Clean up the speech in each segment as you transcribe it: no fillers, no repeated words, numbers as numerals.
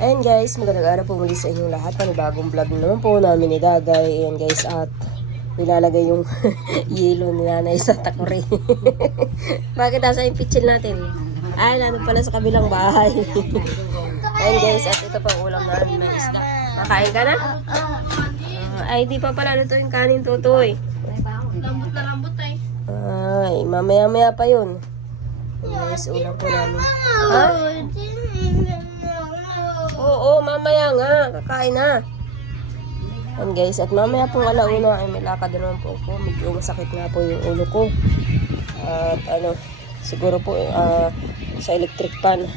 Ayan guys, magandang araw po muli sa inyong lahat. Panibagong vlog naman po namin ni Dagay. Ayan guys, at nilalagay yung yelo ni nanay sa takore. Bakit nasa yung pitchil natin? Ay, nandun pala sa kabilang bahay. Ayan guys, at ito pang ulam namin na isda. Makain ka na? Ay, di pa pala ito yung kanin tutoy. Lambot na lambot ay. Ay, mamaya-maya pa yun. Ayan guys, ulam po namin. Ha? Oo, mamaya nga. Kakain na. And guys, at mamaya pong alauna ay may lakad naman po ako. Medyo masakit nga po yung ulo ko. At siguro po sa electric fan.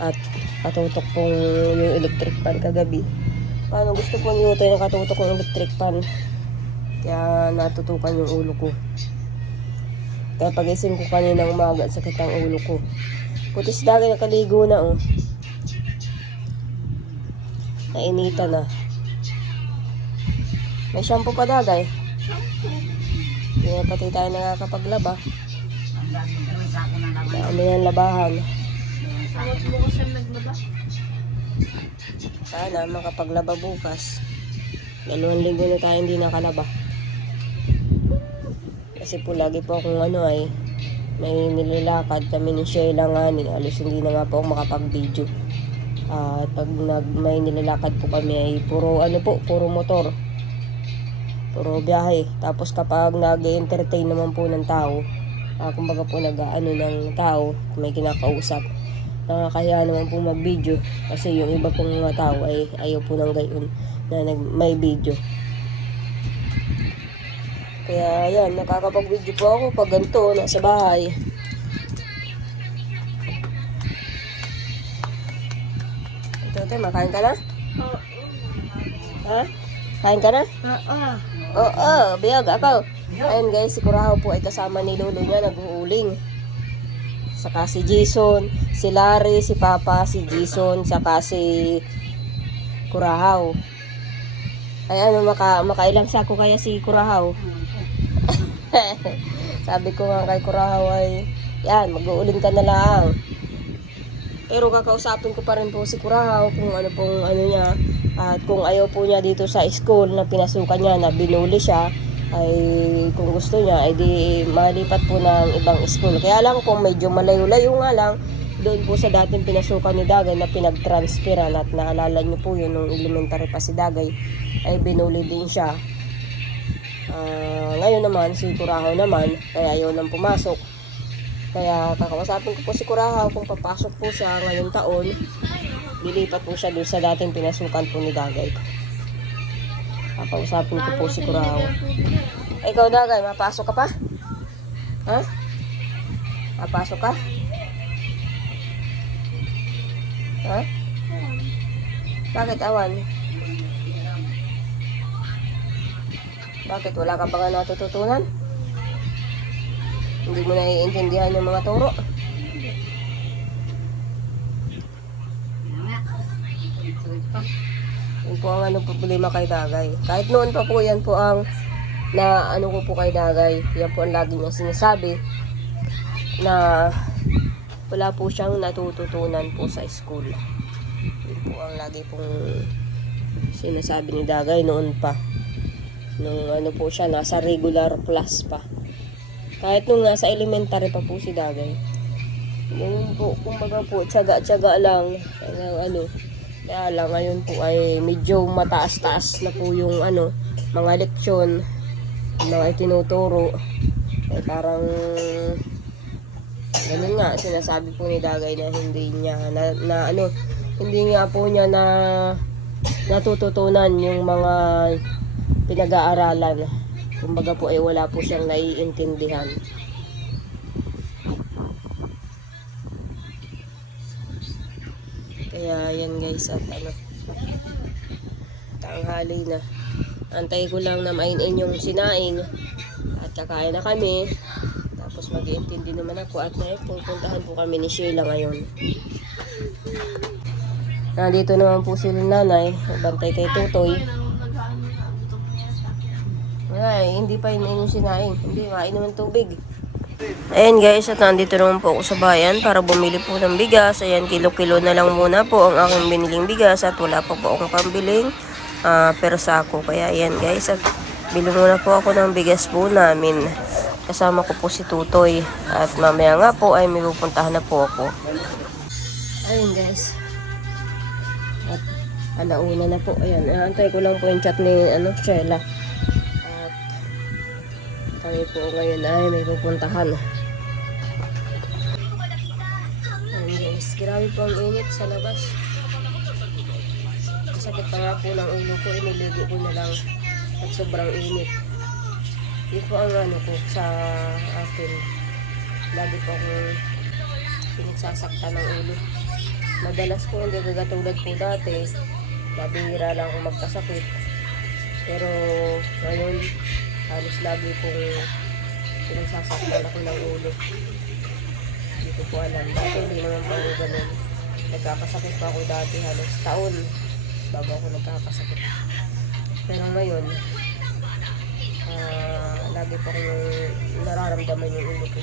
At katutok pong yung electric fan kagabi. Paano gusto pong iutoy ng katutok ng electric fan? Kaya natutukan yung ulo ko. Kaya pagising ko kanina umaga, sakit ang ulo ko. Putis dagay nakaligo na oh. Nainita na. May shampoo pa Dagay. Kaya pati tayo nakakapaglaba. Dami ng labahan. Awat mo ko siya naglaba. Sana makapaglaba bukas. 2 linggo na tayo hindi nakalaba. Kasi po lagi po akong ay may nilalakad kami ni Sheila nga ni. Alos hindi na nga po ako makapag-video. At pag may nilalakad po kami ay puro puro motor. Puro biyahe. Tapos kapag nag-entertain naman po ng tao, kumbaga po ng tao, may kinakausap, nakakaya naman po mag-video. Kasi yung iba pong mga tao ay ayaw po ng gayon na may video. Kaya yan, nakakapag-video po ako pag ganito, nasa bahay. Ito, makain ka na? Oo. Ha? Kain ka na? Oo. Oo, biyag ako. Ayun guys, si Kurahaw po ay kasama ni Lolo niya, nag-uuling. Saka si Jason, si Larry, si Papa, si Jason, saka si Kurahaw. Ay makailang sako kaya si Kurahaw? Sabi ko nga kay Kurahaw ay, yan, mag-uuling ka na lang. Pero kakausapin ko pa rin po si Kurahaw kung ano pong niya. At kung ayaw po niya dito sa school na pinasukan niya, na binuli siya, ay kung gusto niya, ay di malipat po ng ibang school. Kaya lang kung medyo malayo-layo nga lang, doon po sa dating pinasukan ni Dagay na pinag-transferan, at naalala niyo po yun nung elementary pa si Dagay, ay binuli din siya. Ngayon naman, si Kurahaw naman, kaya ayaw nang pumasok. Kaya kakausapin ko po si Kurahaw kung papasok po siya ngayong taon, lilipat po siya doon sa dating pinasukan po ni Dagay. Kakausapin ko po si Kurahaw. Ay, ikaw Dagay, mapasok ka pa? Ha? Mapasok ka? Ha? Bakit awan? Bakit wala ka pa nga natututunan? Hindi mo naiintindihan yung mga turo. Yun po ang problema kay Dagay. Kahit noon pa po yan po ang ko po kay Dagay. Yan po ang lagi niya sinasabi na wala po siyang natututunan po sa school. Yun po ang lagi pong sinasabi ni Dagay noon pa. Nung po siya, nasa regular class pa. Kahit nung nasa elementary pa po si Dagay. Yung po, kumbaga po, tiyaga-tiyaga lang. Kaya lang ngayon po ay medyo mataas-taas na po yung mga leksyon, mga itinuturo. Ay parang, ganun nga, sinasabi po ni Dagay na hindi niya, hindi nga po niya na natututunan yung mga pinag-aaralan. Kumbaga po ay wala po siyang naiintindihan. Kaya yan guys, at tanghali na. Antay ko lang na mainin yung sinaing at kakain na kami. Tapos mag-iintindi naman ako at pupuntahan po kami ni Sheila ngayon. Nandito naman po si nanay, bantay kay Tutoy. Ay, hindi pa iniinom sinaing. Hindi, mainom ng tubig. Ayan guys, at nandito naman po ako sa bayan para bumili po ng bigas. Ayan, kilo-kilo na lang muna po ang aking biniling bigas at wala pa po akong pambiling pero sako. Kaya ayan guys, at bili muna po ako ng bigas po namin. Kasama ko po si Tutoy at mamaya nga po ay may pupuntahan na po ako. Ayun guys. At alauna na po. Ayan, antay ko lang po yung chat ni Sheila. At kami po ngayon ay may pupuntahan. Ayun guys, grabe po ang init sa labas. Sakit pa nga po ng ulo ko, iniligo ko na lang at sobrang init. Yun po ang ko sa akin. Lagi po akong pinagsasakta ng ulo. Madalas po hindi kagatulad po dati. Mabihira lang akong magkasakit. Pero ngayon, halos lagi pong pinagsasaktan ako ng ulo. Hindi ko po alam. Dati hindi naman po ako ganun. Nagkakasakit pa ako dati halos taon bago ako nagkakasakit. Pero ngayon, lagi po akong nararamdaman yung ulo ko.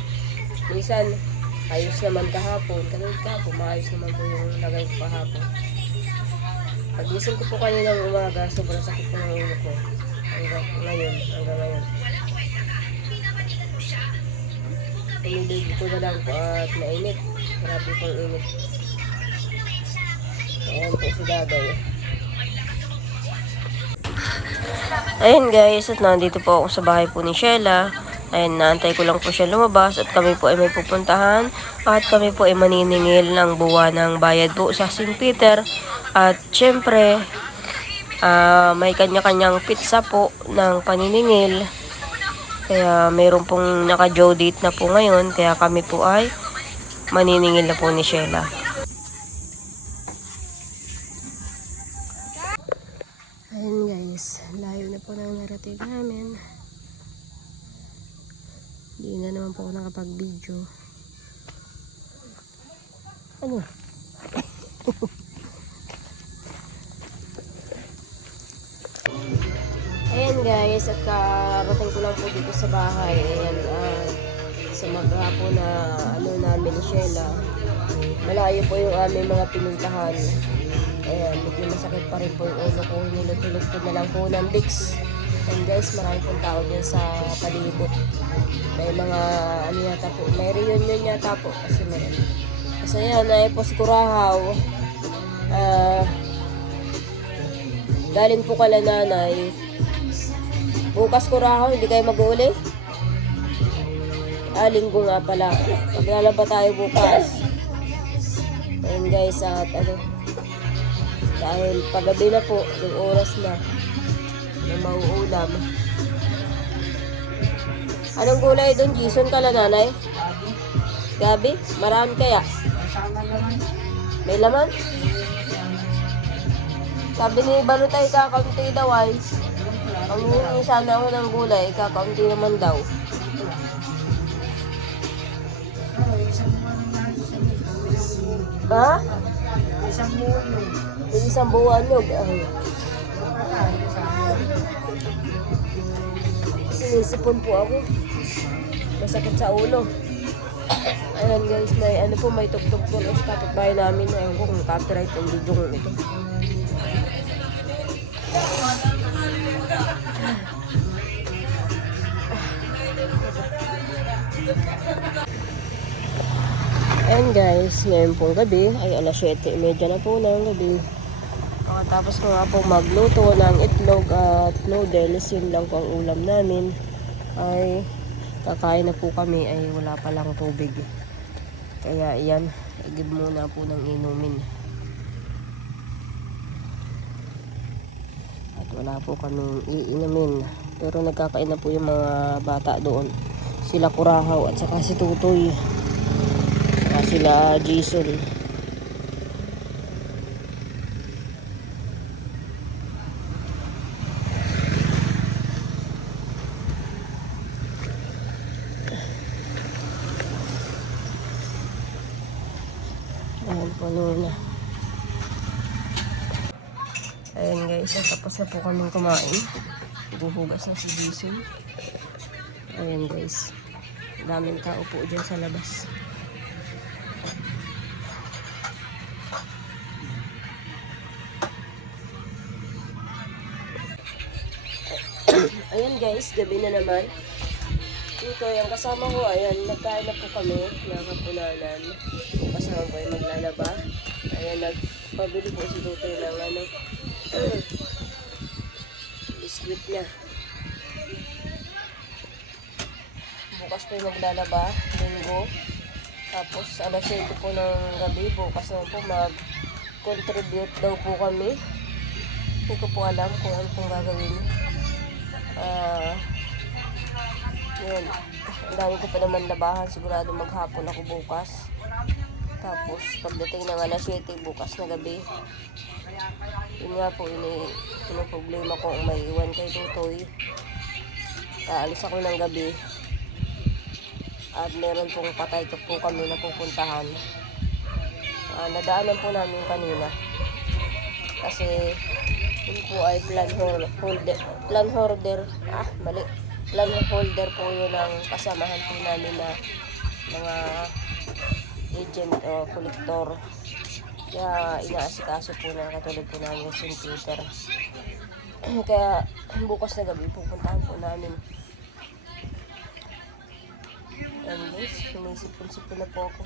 Minsan, ayos naman kahapon. Kanina kahapon, maayos naman po yung lagay ko kahapon. Pag-gising ko po kanina ng umaga, sobrang sakit po ng ulo ko. Hanggang ngayon. Inilig ko na lang po at mainit. Grabe pong init. Ayan po si Dagay. Ayun guys, at nandito po ako sa bahay po ni Sheila. Ayun, naantay ko lang po siya lumabas at kami po ay may pupuntahan at kami po ay maniningil ng buwan ng bayad po sa St. Peter. At syempre, may kanya-kanyang pizza po ng paniningil. Kaya mayroon pong naka-due date na po ngayon, kaya kami po ay maniningil na po ni Sheila. Ayun guys, layo na po nang narating namin. Hindi na naman po ako nakapag-video. Ano? Ayan guys, at karating ko lang po dito sa bahay. Ayan, sa maghapon na namin ni Sheila. Malayo po yung aming mga pinuntahan. Ayan, medyo masakit pa rin po yung ulo ko. Hinilot-hilot ko na lang po ng Vicks. And guys, marami pong tao dyan sa palibot. May mga yata po, may reunion yata po kasi meron. Kasi yan, ay po si Curahaw. Galing po kala nanay. Bukas Curahaw, hindi kayo mag-uuli? Linggo nga pala. Maglalaba tayo bukas. Ayun guys, at dahil paggabi na po, yung oras na mauulam. Anong gulay doon, Jason, kala nanay? Gabi? Marami kaya? May laman? Sabi ni Balutay, kakaunti daw ay. Ang hihingi sana ako ng gulay, kakaunti naman daw. Ha? Isang buwan yun. Sinisipon po ako. Masakit sa ulo. Ayan guys, may tuktok po sa kapitbahay namin. Ayun ko kung copyright yung video ko ito. Ayan guys, ngayon pong gabi ay alas 7:30 na po ng gabi. Tapos ko nga po magluto ng itlog at noodles. Yun lang po ang ulam namin. Ay kakain na po kami, ay wala pa lang tubig. Kaya iyan, igib muna po ng inumin. At wala po kaming iinumin. Pero nagkakain na po yung mga bata doon. Sila Curahaw at saka si Tutoy. At sila Jason. Ayan po na. Ayan guys, tapos na po kaming kumain. Buhugas na si Jason. Ayan guys. Daming tao po dyan sa labas. Ayan guys, gabi na naman. Ito, yung kasama ko, ayan, nagkain na po kami ng hapunanan. Yung kasama ko ay maglalaba. Ayan, nagpabili po si Tutoy ng biskuit niya. Bukas po yung maglalaba, linggo. Tapos, alas 7 po ng gabi, bukas na po mag-contribute daw po kami. Hindi ko po alam kung ano pong gagawin. Yun. Ang dami ko pa naman labahan. Sigurado maghapon ako bukas. Tapos, pagdating ng alas 7 bukas na gabi. Yun nga po, yung problema ko ang may iwan kay Tutoy. Aalis ako ng gabi. At meron pong patay ko po kami na pupuntahan. Nadaanan po namin kanina. Kasi, yun po ay plan holder po yun ang kasamahan po namin na mga agent o collector. Kaya inaasikaso po na katulad po namin sa St. Peter. Kaya bukas na gabi pupuntahan po namin. And guys, humisipon-sipon na po ako.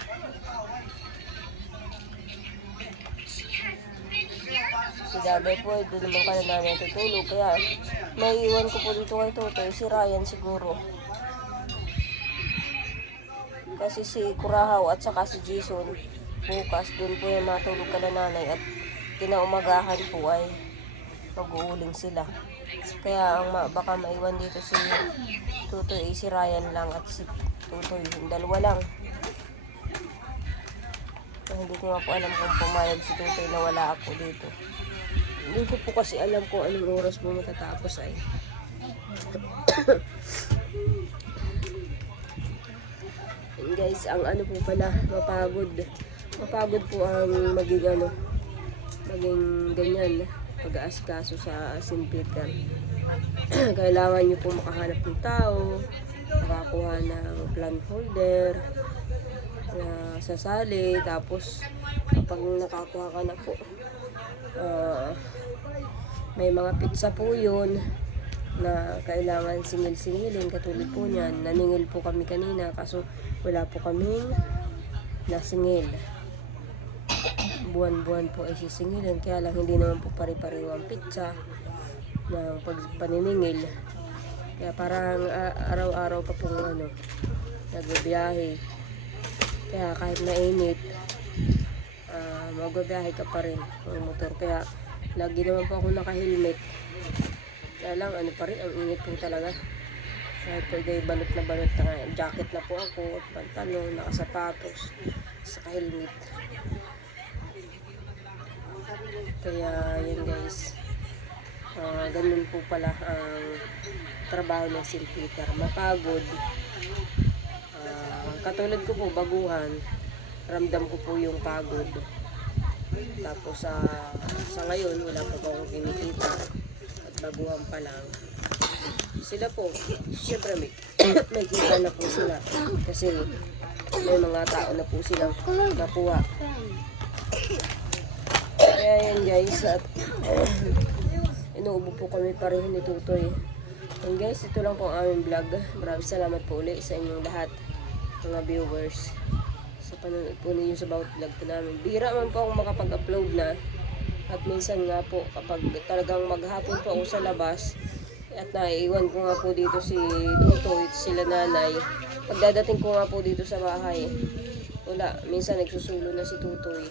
Si Dabay po, doon naman ka na namin tutulog. Kaya, may iwan ko po dito kay Tutoy. Si Ryan siguro. Kasi si Kurahaw at saka si Jason, bukas, doon po yung matulog ka na nanay. At kinaumagahan po ay mag-uuling sila. Kaya, baka maiwan dito si Tutoy, si Ryan lang at si Tutoy. Yung dalawa lang. Hindi ko nga po alam kung pumayag si Tutoy na wala ako dito. Hindi ko po kasi alam kung anong oras po matatapos ay. And guys, ang ano po pala, mapagod. Mapagod po ang maging ganyan, pag-aasikaso sa St. Peter. Kailangan nyo po makahanap ng tao, makakuha ng plan holder, sasali, tapos kapag nakakuha ka na po, may mga pizza po yun na kailangan singil-singilin. Katulad po niyan, naningil po kami kanina kaso wala po kaming nasingil. Buwan-buwan po ay sisingilin, kaya lang hindi naman po pare-pareho ang pizza ng paniningil. Kaya parang araw-araw pa pong nagbibiyahe. Kaya kahit mainit, magbabiyahe ka pa rin ng motor. Kaya lagi naman po ako naka-helmet. Kaya lang pa rin, ang init po talaga. Kahit po balot na balot na jacket na po ako, at pantalon, nakasapatos, saka-helmet. Kaya yun guys, ganun po pala ang trabaho ng St. Peter. Mapagod. Katulad ko po, baguhan, ramdam ko po yung pagod. Tapos sa ngayon, wala pa po akong kinikita at baguhan pa lang. Sila po, syempre may kita na po sila kasi may mga tao na po silang nakuha. Kaya yan guys, at inuubo po kami pareho ni Tutoy. And guys, ito lang po ang aming vlog. Maraming salamat po ulit sa inyong lahat, mga viewers, sa panonood po ninyo sa bawat vlog po namin. Bihira man po akong makapag-upload na, at minsan nga po kapag talagang maghapon po ako sa labas at naiiwan ko nga po dito si Tutoy, sila nanay, pagdadating ko nga po dito sa bahay, wala, minsan nagsusulo na si Tutoy,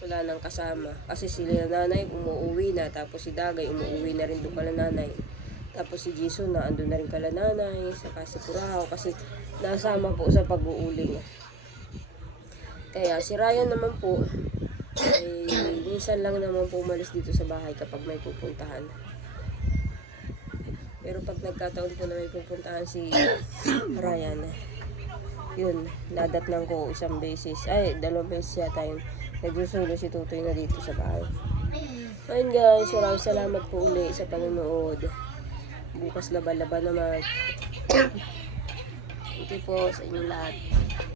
wala nang kasama kasi sila nanay umuwi na, tapos si Dagay umuwi na rin doon kala nanay, tapos si Jason na andun na rin kala nanay, saka si Kurahaw kasi nasama po sa pag-uuling. Kaya si Ryan naman po ay minsan lang naman po umalis dito sa bahay kapag may pupuntahan. Pero pag nagkataon po na may pupuntahan si Ryan, yun, nadatnan ko isang beses, ay dalawang beses yata yun, nagsusulo si Tutoy na dito sa bahay. Ayun guys, maraming salamat po uli sa panonood. Bukas laban-laban naman. Thank you po sa inyong lahat.